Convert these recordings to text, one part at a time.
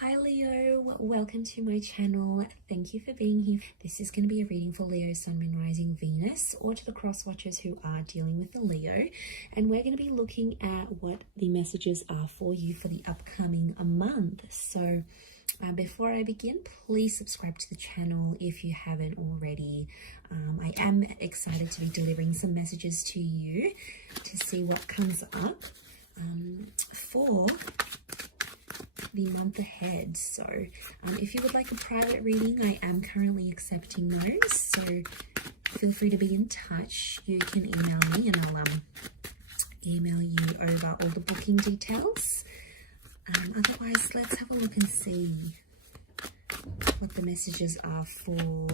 Hi Leo, welcome to my channel. Thank you for being here. This is going to be a reading for Leo, Sun, Moon, Rising, Venus, or to the cross watchers who are dealing with the Leo. And we're going to be looking at what the messages are for you for the upcoming month. So before I begin, please subscribe to the channel if you haven't already. I am excited to be delivering some messages to you to see what comes up for the month ahead. So if you would like a private reading, I am currently accepting those, so feel free to be in touch. You can email me and I'll email you over all the booking details. Otherwise, let's have a look and see what the messages are for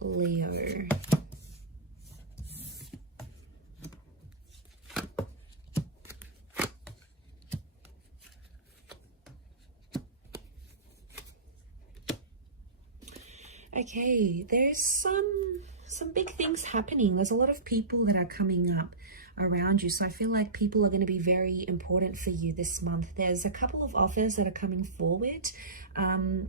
Leo. Okay, there's some big things happening. There's a lot of people that are coming up around you, so I feel like people are going to be very important for you this month. There's a couple of offers that are coming forward, and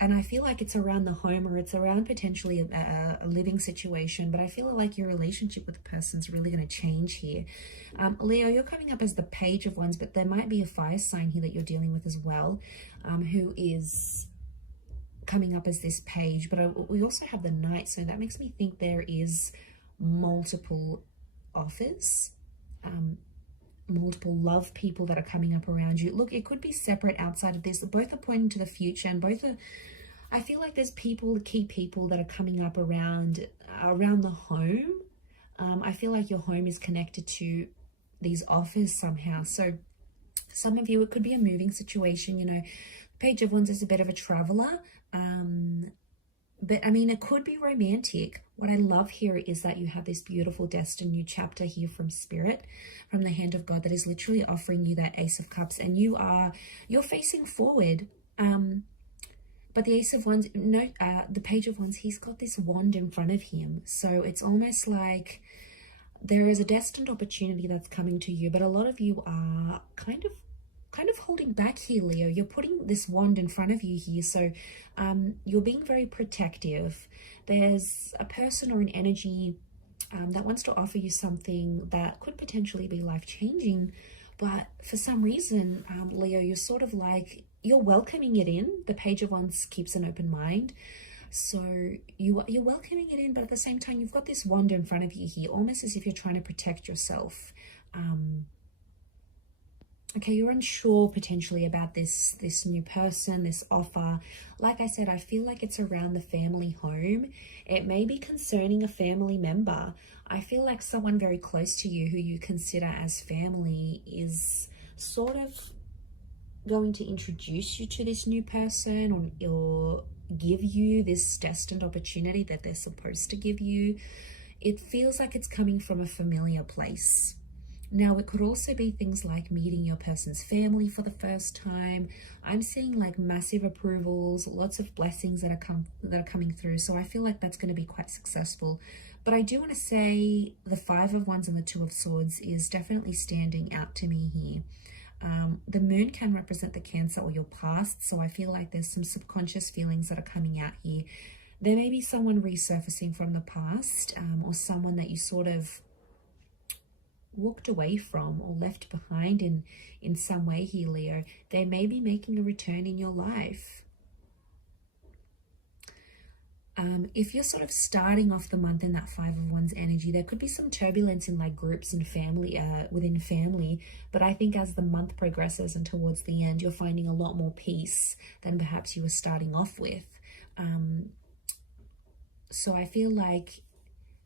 I feel like it's around the home, or it's around potentially a living situation, but I feel like your relationship with the person's really going to change here. Leo, you're coming up as the Page of Wands, but there might be a fire sign here that you're dealing with as well, who is coming up as this page, but we also have the Knight, so that makes me think there is multiple offers, multiple love people that are coming up around you. Look, it could be separate outside of this. Both are pointing to the future, and both are, I feel like there's people, key people that are coming up around the home. I feel like your home is connected to these offers somehow. So some of you, it could be a moving situation. You know, Page of Wands is a bit of a traveler, but I mean, it could be romantic. What I love here is that you have this beautiful destined new chapter here from Spirit, from the hand of God, that is literally offering you that Ace of Cups, and you're facing forward. But the Ace of Wands, the Page of Wands, he's got this wand in front of him, so it's almost like there is a destined opportunity that's coming to you, but a lot of you are kind of holding back here, Leo. You're putting this wand in front of you here, so you're being very protective. There's a person or an energy that wants to offer you something that could potentially be life-changing, but for some reason, Leo, you're sort of like, you're welcoming it in. The Page of Wands keeps an open mind, so you're welcoming it in, but at the same time, you've got this wand in front of you here, almost as if you're trying to protect yourself. Okay, you're unsure potentially about this new person, this offer. Like I said, I feel like it's around the family home. It may be concerning a family member. I feel like someone very close to you who you consider as family is sort of going to introduce you to this new person, or give you this destined opportunity that they're supposed to give you. It feels like it's coming from a familiar place. Now, it could also be things like meeting your person's family for the first time. I'm seeing like massive approvals, lots of blessings that are coming through. So I feel like that's going to be quite successful. But I do want to say the Five of Wands and the Two of Swords is definitely standing out to me here. The Moon can represent the Cancer or your past. So I feel like there's some subconscious feelings that are coming out here. There may be someone resurfacing from the past, or someone that you sort of walked away from or left behind in some way here, Leo. They may be making a return in your life. If you're sort of starting off the month in that Five of Wands energy, there could be some turbulence in like groups and family, within family, but I think as the month progresses and towards the end, you're finding a lot more peace than perhaps you were starting off with. So I feel like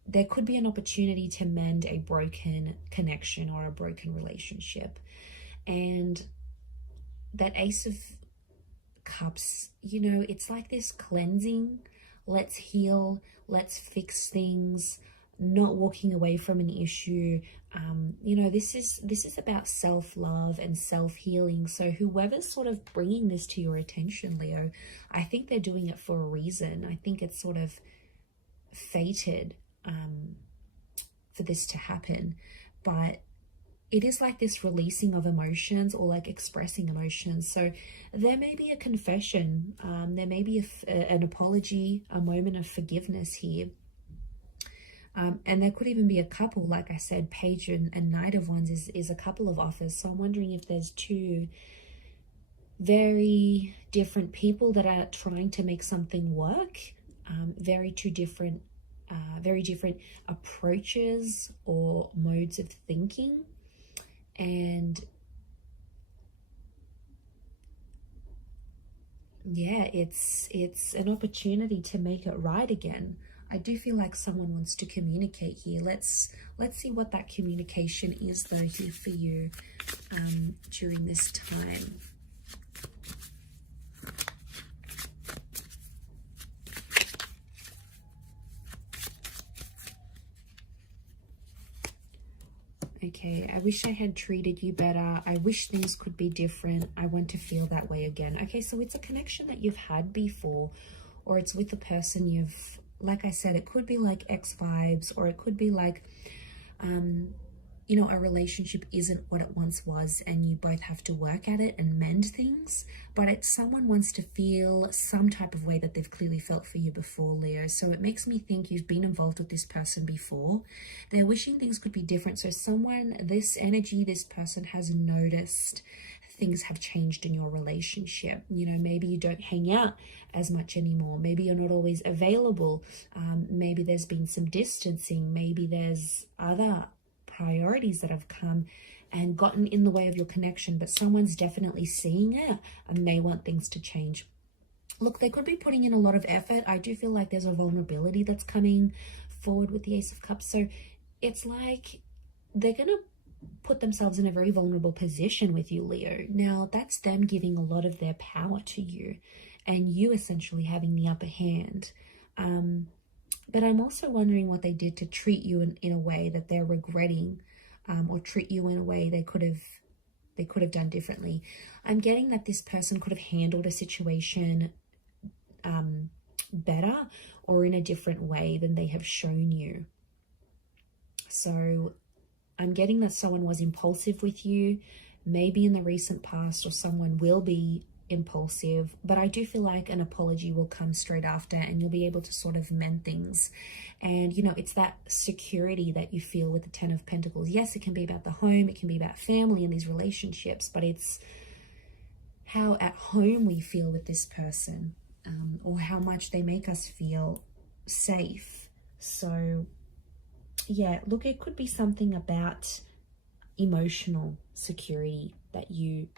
there could be an opportunity to mend a broken connection or a broken relationship. And that Ace of Cups, you know, it's like this cleansing. Let's heal, let's fix things, not walking away from an issue. You know, this is about self-love and self-healing. So whoever's sort of bringing this to your attention, Leo, I think they're doing it for a reason. I think it's sort of fated for this to happen, but it is like this releasing of emotions, or like expressing emotions. So there may be a confession, there may be an apology, a moment of forgiveness here. And there could even be a couple, like I said, Page and Knight of Wands is a couple of offers. So I'm wondering if there's two very different people that are trying to make something work, very different approaches or modes of thinking. And yeah, it's an opportunity to make it right again. I do feel like someone wants to communicate here. Let's see what that communication is though here for you during this time. Okay, I wish I had treated you better. I wish things could be different. I want to feel that way again. Okay, so it's a connection that you've had before, or it's with the person you've, like I said, it could be like ex vibes, or it could be like, you know, a relationship isn't what it once was and you both have to work at it and mend things, but it's someone wants to feel some type of way that they've clearly felt for you before, Leo. So it makes me think you've been involved with this person before. They're wishing things could be different. So someone, this energy, this person has noticed things have changed in your relationship. You know, maybe you don't hang out as much anymore. Maybe you're not always available. Maybe there's been some distancing. Maybe there's other priorities that have come and gotten in the way of your connection, but someone's definitely seeing it and they want things to change. Look, they could be putting in a lot of effort. I do feel like there's a vulnerability that's coming forward with the Ace of Cups. So it's like they're going to put themselves in a very vulnerable position with you, Leo. Now, that's them giving a lot of their power to you and you essentially having the upper hand. But I'm also wondering what they did to treat you in a way that they're regretting, or treat you in a way they could have done differently. I'm getting that this person could have handled a situation better or in a different way than they have shown you. So I'm getting that someone was impulsive with you, maybe in the recent past, or someone will be impulsive, but I do feel like an apology will come straight after and you'll be able to sort of mend things. And you know, it's that security that you feel with the Ten of Pentacles. Yes, it can be about the home, it can be about family and these relationships, but it's how at home we feel with this person, or how much they make us feel safe. So yeah, look, it could be something about emotional security that you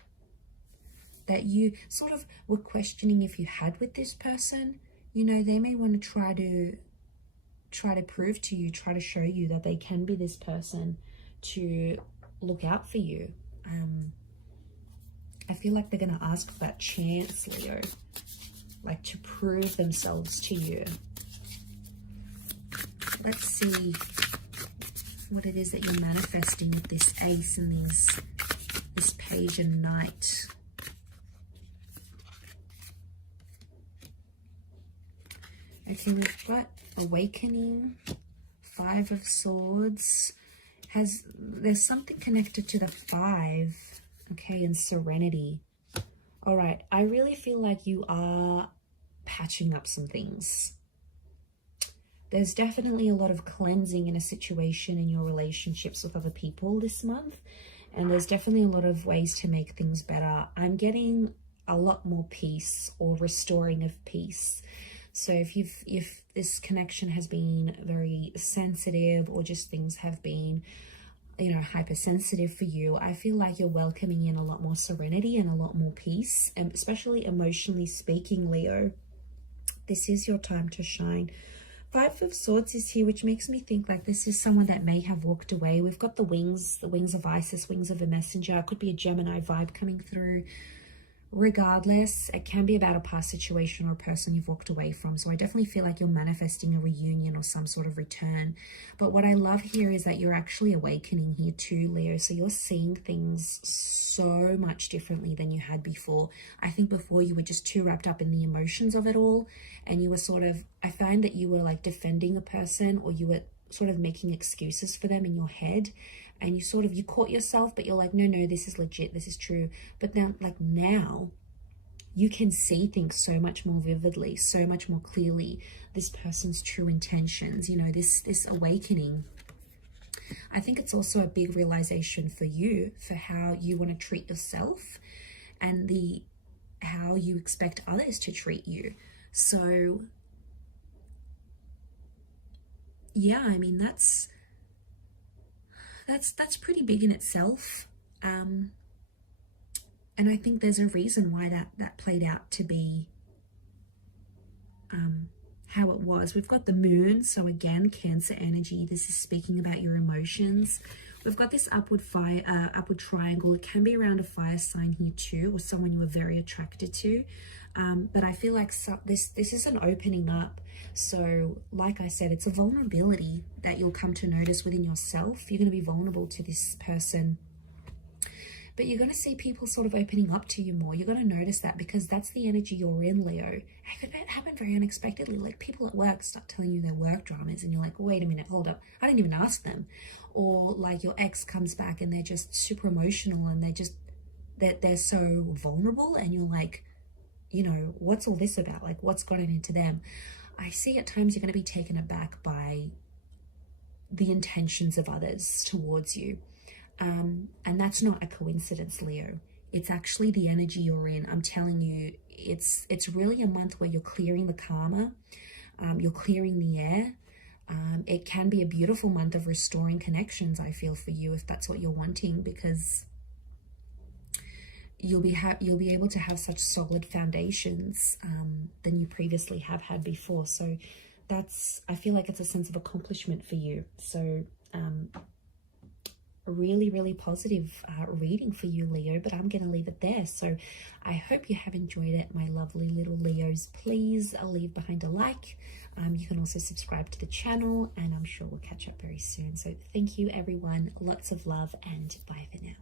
sort of were questioning if you had with this person. You know, they may want to try to prove to you, try to show you that they can be this person to look out for you. I feel like they're going to ask for that chance, Leo, like to prove themselves to you. Let's see what it is that you're manifesting with this Ace and this Page and Knight. Okay, we've got Awakening, Five of Swords. There's something connected to the Five, okay, and Serenity. All right, I really feel like you are patching up some things. There's definitely a lot of cleansing in a situation in your relationships with other people this month, and there's definitely a lot of ways to make things better. I'm getting a lot more peace or restoring of peace. So if this connection has been very sensitive, or just things have been, you know, hypersensitive for you, I feel like you're welcoming in a lot more serenity and a lot more peace, and especially emotionally speaking, Leo. This is your time to shine. Five of Swords is here, which makes me think like this is someone that may have walked away. We've got the wings of Isis, wings of a messenger. It could be a Gemini vibe coming through. Regardless, it can be about a past situation or a person you've walked away from. So I definitely feel like you're manifesting a reunion or some sort of return. But what I love here is that you're actually awakening here too, Leo. So you're seeing things so much differently than you had before. I think before you were just too wrapped up in the emotions of it all. And you were sort of, I find that you were like defending a person, or you were sort of making excuses for them in your head. and you caught yourself, but you're like, no, this is legit, this is true. But now you can see things so much more vividly, so much more clearly, this person's true intentions, you know, this awakening. I think it's also a big realization for you, for how you want to treat yourself and how you expect others to treat you. So yeah, I mean, that's pretty big in itself. And I think there's a reason why that played out to be how it was. We've got the moon, so again, Cancer energy. This is speaking about your emotions. We've got this upward triangle. It can be around a fire sign here too, or someone you were very attracted to. But I feel like this is an opening up. So like I said, it's a vulnerability that you'll come to notice within yourself. You're going to be vulnerable to this person, but you're going to see people sort of opening up to you more. You're going to notice that, because that's the energy you're in, Leo. It happened very unexpectedly. Like, people at work start telling you their work dramas, and you're like, wait a minute, hold up, I didn't even ask them. Or like your ex comes back and they're just super emotional, and they're so vulnerable, and you're like, you know, what's all this about? Like, what's gotten into them? I see at times you're going to be taken aback by the intentions of others towards you. And that's not a coincidence, Leo. It's actually the energy you're in. I'm telling you, it's really a month where you're clearing the karma, you're clearing the air. It can be a beautiful month of restoring connections, I feel, for you, if that's what you're wanting, because you'll be able to have such solid foundations than you previously have had before. So I feel like it's a sense of accomplishment for you. So a really, really positive reading for you, Leo, but I'm going to leave it there. So I hope you have enjoyed it, my lovely little Leos. Please leave behind a like. You can also subscribe to the channel, and I'm sure we'll catch up very soon. So thank you, everyone. Lots of love, and bye for now.